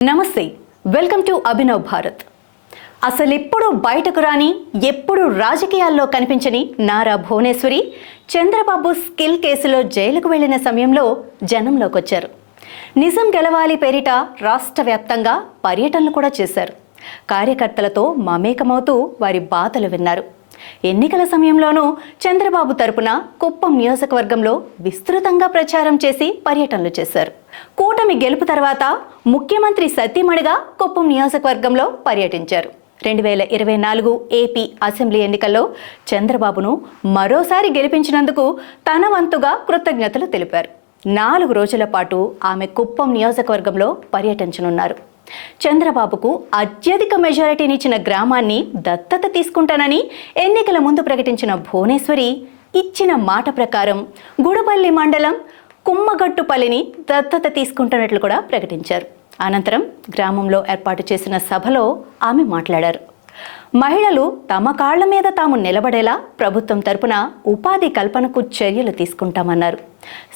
నమస్తే, welcome to Abhinav Bharat. అసలెప్పుడు బయటకు రాని, ఎప్పుడు రాజకీయాల్లో కనిపించని నారా భువనేశ్వరి చంద్రబాబు స్కిల్ కేసులో జైలుకు వెళ్లిన సమయంలో జనంలోకి వచ్చారు. నిజం గెలవాలి పేరిట రాష్ట్ర వ్యాప్తంగా పర్యటనలు కూడా చేశారు. కార్యకర్తలతో మమేకమవుతూ వారి బాధలు విన్నారు. ఎన్నికల సమయంలోనూ చంద్రబాబు తరపున కుప్పం నియోజకవర్గంలో విస్తృతంగా ప్రచారం చేసి పర్యటనలు చేశారు. కూటమి గెలుపు తర్వాత ముఖ్యమంత్రి సతీమణిగా కుప్పం నియోజకవర్గంలో పర్యటించారు. 2024 ఏపీ అసెంబ్లీ ఎన్నికల్లో చంద్రబాబును మరోసారి గెలిపించినందుకు తన వంతుగా కృతజ్ఞతలు తెలిపారు. 4 రోజుల పాటు ఆమె కుప్పం నియోజకవర్గంలో పర్యటించనున్నారు. చంద్రబాబుకు అత్యధిక మెజారిటీనిచ్చిన గ్రామాన్ని దత్తత తీసుకుంటానని ఎన్నికల ముందు ప్రకటించిన భువనేశ్వరి ఇచ్చిన మాట ప్రకారం గుడపల్లి మండలం కుమ్మగట్టుపల్లిని దత్తత తీసుకుంటున్నట్లు కూడా ప్రకటించారు. అనంతరం గ్రామంలో ఏర్పాటు చేసిన సభలో ఆమె మాట్లాడారు. మహిళలు తమ కాళ్ల మీద తాము నిలబడేలా ప్రభుత్వం తరపున ఉపాధి కల్పనకు చర్యలు తీసుకుంటామన్నారు.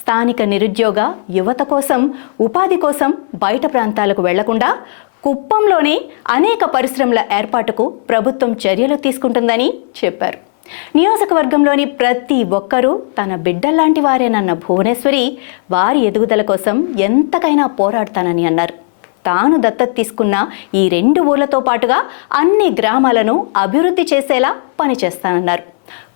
స్థానిక నిరుద్యోగ యువత కోసం ఉపాధి కోసం బయట ప్రాంతాలకు వెళ్లకుండా కుప్పంలోనే అనేక పరిశ్రమల ఏర్పాటుకు ప్రభుత్వం చర్యలు తీసుకుంటుందని చెప్పారు. నియోజకవర్గంలోని ప్రతి ఒక్కరూ తన బిడ్డల్లాంటి వారేనన్న భువనేశ్వరి వారి ఎదుగుదల కోసం ఎంతకైనా పోరాడతానని అన్నారు. తాను దత్తత తీసుకున్న ఈ 2 ఊర్లతో పాటుగా అన్ని గ్రామాలను అభివృద్ధి చేసేలా పనిచేస్తానన్నారు.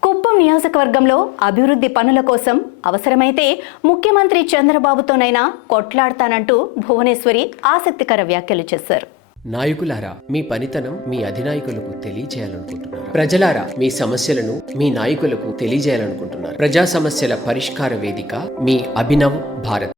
కుప్పం నియోజకవర్గంలో అభివృద్ధి పనుల కోసం అవసరమైతే ముఖ్యమంత్రి చంద్రబాబుతోనైనా కొట్లాడతానంటూ భువనేశ్వరి ఆసక్తికర వ్యాఖ్యలు చేశారు. నాయకులారా, మీ పనితనం మీ అధినాయకులకు తెలియజేయాలనుకుంటున్నారు. ప్రజలారా, మీ సమస్యలను మీ నాయకులకు తెలియజేయాలనుకుంటున్నారు. ప్రజా సమస్యల పరిష్కార వేదిక మీ అభినవ్ భారత్.